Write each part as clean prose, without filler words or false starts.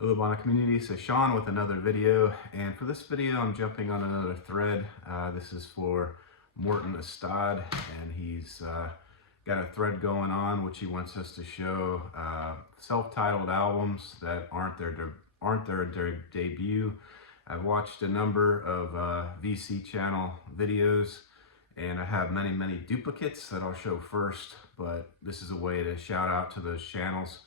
Vinylcommunity, so Sean with another video, and for this video I'm jumping on another thread. This is for Morten, and he's got a thread going on which he wants us to show self-titled albums that aren't their debut. I've watched a number of VC channel videos, and I have many duplicates that I'll show first, but this is a way to shout out to those channels.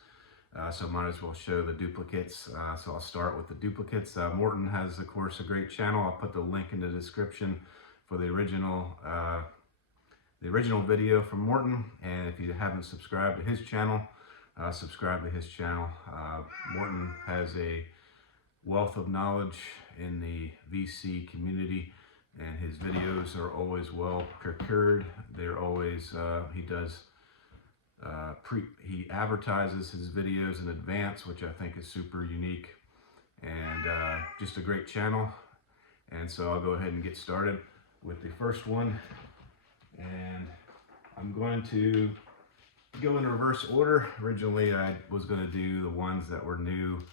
So might as well show the duplicates. So I'll start with the duplicates. Morten has, of course, a great channel. I'll put the link in the description for the original video from Morten. And if you haven't subscribed to his channel, subscribe to his channel. Morten has a wealth of knowledge in the VC community, and his videos are always well procured. They're always, he advertises his videos in advance, which I think is super unique, and just a great channel. And so I'll go ahead and get started with the first one, and I'm going to go in reverse order. Originally I was going to do the ones that were new.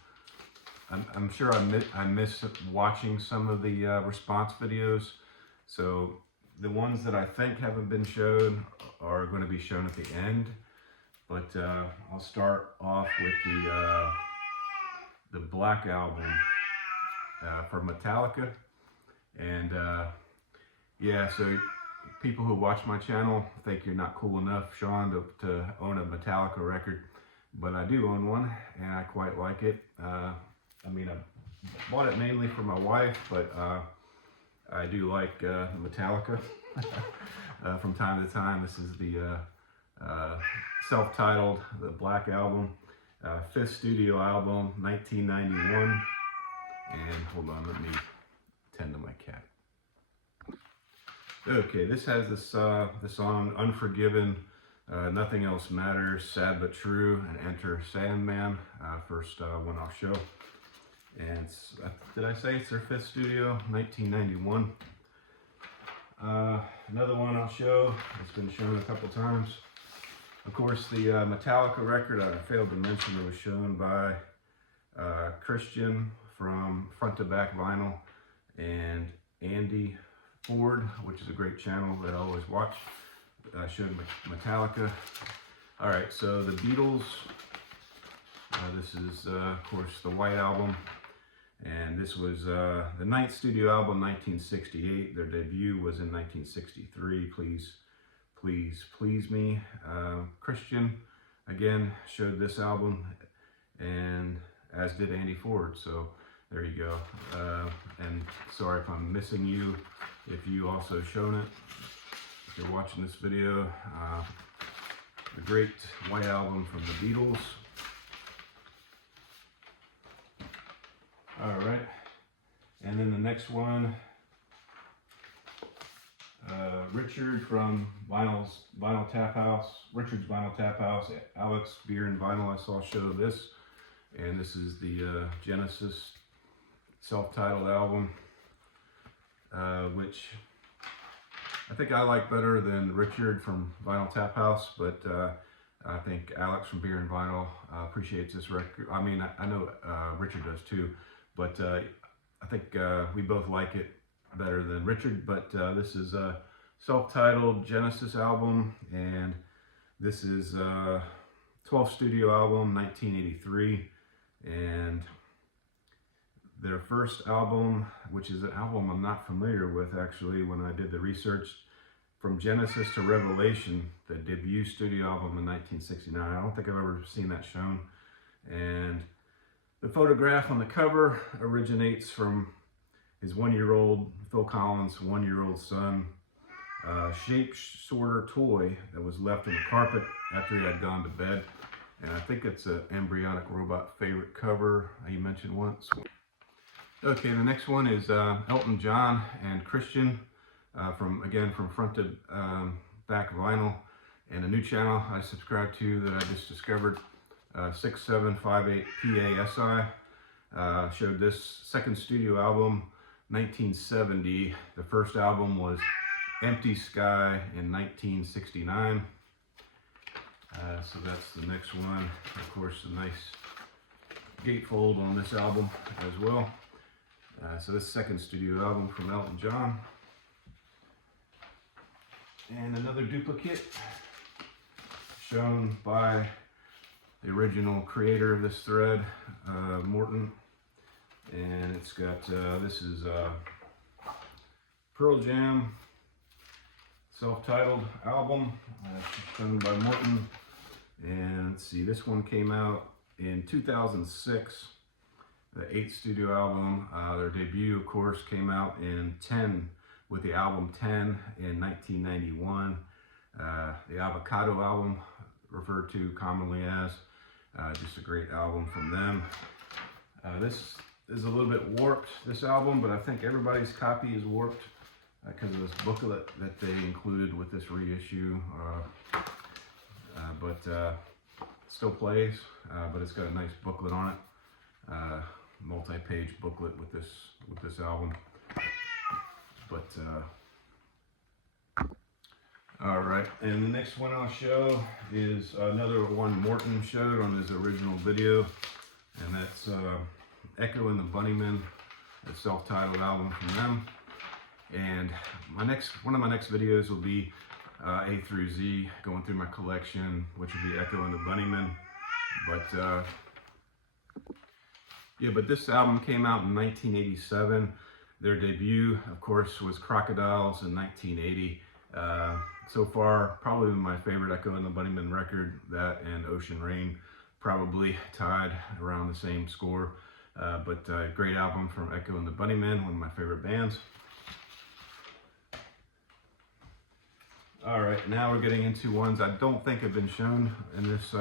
I'm sure I missed watching some of the response videos, so the ones that I think haven't been shown are going to be shown at the end. But I'll start off with the Black Album from Metallica. And yeah, so people who watch my channel think you're not cool enough, Sean, to own a Metallica record. But I do own one, and I quite like it. I mean, I bought it mainly for my wife, but I do like Metallica from time to time. This is the self-titled, the Black Album, 5th studio album, 1991. And hold on, let me tend to my cat. Okay, this has the song Unforgiven, Nothing Else Matters, Sad But True, and Enter Sandman. First one I'll show. And did I say it's their 5th studio, 1991. Another one I'll show, it's been shown a couple times. Of course, the Metallica record, I failed to mention, it was shown by Christian from Front to Back Vinyl, and O.M.D, which is a great channel that I always watch. I showed Metallica. All right, so the Beatles, this is, of course, the White Album, and this was the 9th studio album, 1968. Their debut was in 1963, Please Me. Christian, again, showed this album, and as did Andy Ford, so there you go. And sorry if I'm missing you, if you also shown it, if you're watching this video. The great White Album from the Beatles. All right, and then the next one, Richard from Vinyl Tap House, Richard's Vinyl Tap House, Alex Beer and Vinyl. I saw show this, and this is the Genesis self-titled album, which I think I like better than Richard from Vinyl Tap House, but I think Alex from Beer and Vinyl appreciates this record. I mean, I know Richard does too, but I think we both like it better than Richard. But this is a self-titled Genesis album, and this is 12th studio album, 1983, and their first album, which is an album I'm not familiar with actually when I did the research, From Genesis to Revelation, the debut studio album in 1969. I don't think I've ever seen that shown. And the photograph on the cover originates from his one-year-old, Phil Collins' one-year-old son, shape sorter toy that was left on the carpet after he had gone to bed. And I think it's an Embryonic Robot favorite cover he mentioned once. Okay, the next one is Elton John and Christian from Front to Back Vinyl, and a new channel I subscribe to that I just discovered, 6758 PASI. Showed this second studio album, 1970. The first album was Empty Sky in 1969. So that's the next one. Of course, a nice gatefold on this album as well. So this second studio album from Elton John. And another duplicate shown by the original creator of this thread, Morten. And it's got, this is Pearl Jam, self-titled album, shown by Morten. And let's see, this one came out in 2006, the 8th studio album. Their debut, of course, came out in 10 with the album 10 in 1991. The Avocado album, referred to commonly as, just a great album from them. This is a little bit warped, this album, but I think everybody's copy is warped because of this booklet that they included with this reissue. But still plays, but it's got a nice booklet on it, multi-page booklet with this album. But all right, and the next one I'll show is another one Morten showed on his original video, and that's Echo and the Bunnymen, a self-titled album from them. And one of my next videos will be A through Z, going through my collection, which will be Echo and the Bunnymen. But yeah, but this album came out in 1987. Their debut, of course, was Crocodiles in 1980. So far, probably my favorite Echo and the Bunnymen record, that and Ocean Rain, probably tied around the same score. But great album from Echo and the Bunnymen, one of my favorite bands. All right, now we're getting into ones I don't think have been shown in this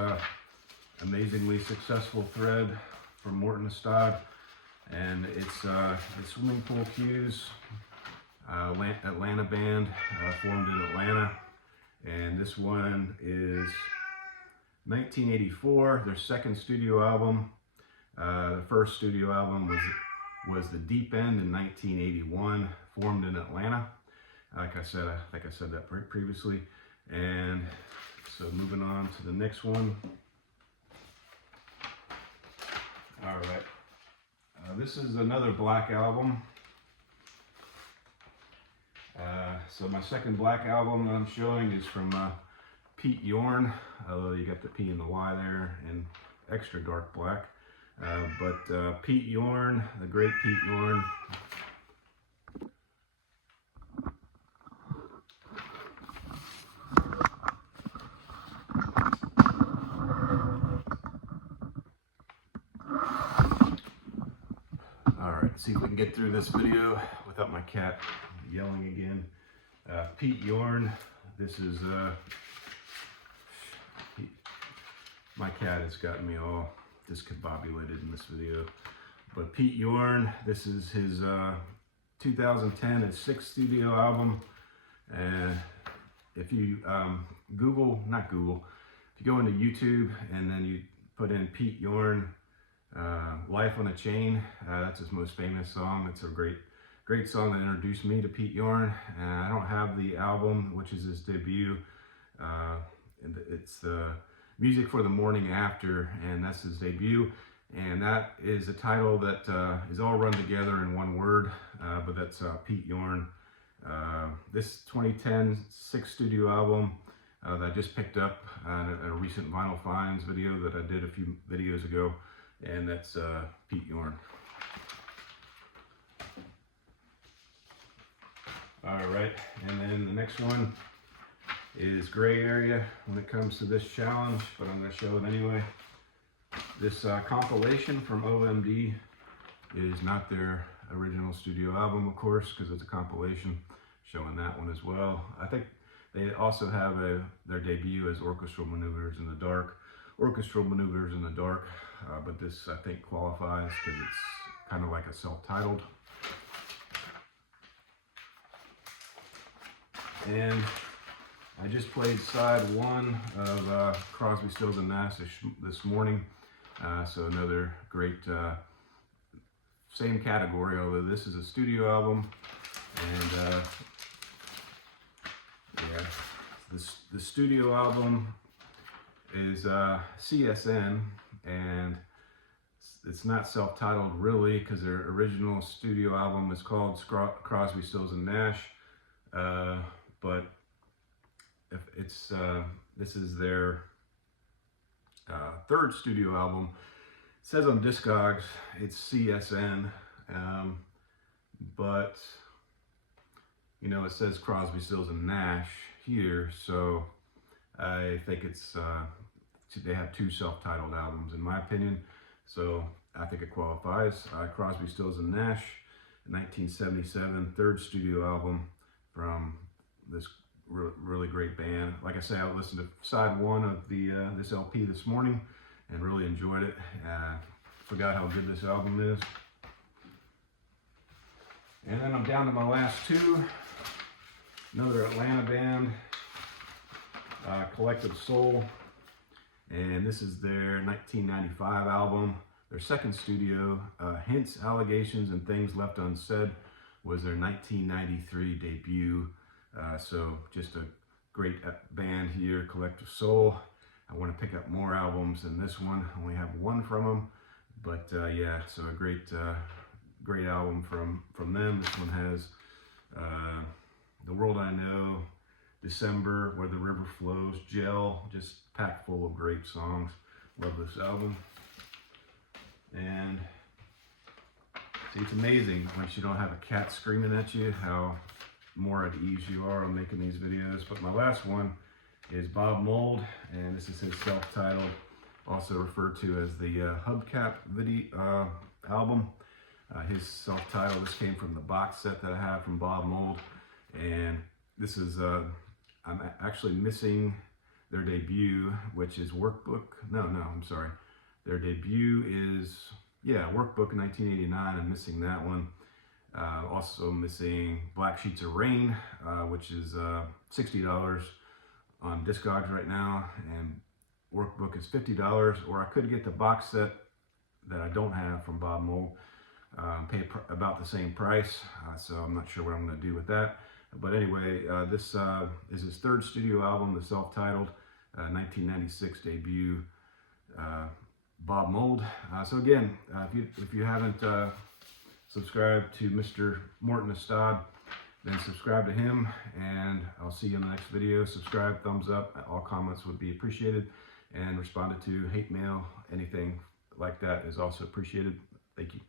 amazingly successful thread from Morten Estad. And it's the Swimming Pool Cues, Atlanta band, formed in Atlanta. And this one is 1984, their second studio album. The first studio album was The Deep End in 1981, formed in Atlanta. Like I said, I think I said that previously. And so moving on to the next one. All right. This is another Black album. So my second Black album that I'm showing is from Pete Yorn, although you got the P and the Y there, and extra dark black. But Pete Yorn, the great Pete Yorn. See if we can get through this video without my cat yelling again. Pete Yorn, this is, my cat has gotten me all discombobulated in this video. But Pete Yorn, this is his 2010, his 6th studio album. And if you if you go into YouTube and then you put in Pete Yorn, Life on a Chain, that's his most famous song. It's a great song that introduced me to Pete Yorn. And I don't have the album, which is his debut. It's the Music for the Morning After, and that's his debut. And that is a title that is all run together in one word, but that's Pete Yorn. This 2010 6th studio album that I just picked up in a recent Vinyl Finds video that I did a few videos ago. And that's Pete Yorn. All right, and then the next one is gray area when it comes to this challenge, but I'm going to show it anyway. This compilation from O.M.D. is not their original studio album, of course, because it's a compilation, showing that one as well. I think they also have their debut as Orchestral Maneuvers in the Dark. Orchestral Maneuvers in the Dark, but this I think qualifies because it's kind of like a self-titled. And I just played side 1 of Crosby, Stills and Nash this morning, so another great, same category, although this is a studio album. And yeah, the studio album is CSN, and it's not self-titled really, because their original studio album is called Crosby, Stills and Nash, but if it's this is their third studio album. It says on Discogs it's CSN, but you know, it says Crosby, Stills and Nash here, so I think it's they have two self-titled albums in my opinion, so I think it qualifies. Crosby, Stills and Nash, 1977, third studio album from this really great band. Like I say, I listened to side one of the this LP this morning and really enjoyed it. Forgot how good this album is. And then I'm down to my last two. Another Atlanta band, Collective Soul, and this is their 1995 album. Their second studio, Hints, Allegations, and Things Left Unsaid, was their 1993 debut. So just a great band here, Collective Soul. I want to pick up more albums than this one. I only have one from them, but yeah, so a great album from them. This one has The World I Know, December, Where the River Flows, Gel, just packed full of great songs. Love this album. And see, it's amazing once you don't have a cat screaming at you how more at ease you are on making these videos. But my last one is Bob Mould, and this is his self-titled, also referred to as the Hubcap video album. His self-titled, this came from the box set that I have from Bob Mould, and this is I'm actually missing their debut, which is Workbook. No, I'm sorry. Their debut is, yeah, Workbook in 1989. I'm missing that one. Also missing Black Sheets of Rain, which is $60 on Discogs right now, and Workbook is $50, or I could get the box set that I don't have from Bob Mould, pay about the same price, so I'm not sure what I'm going to do with that. But anyway, this is his third studio album, the self-titled 1996 debut, Bob Mould. So again, if you haven't subscribed to Mr. Morten, then subscribe to him, and I'll see you in the next video. Subscribe, thumbs up, all comments would be appreciated, and responded to hate mail, anything like that is also appreciated. Thank you.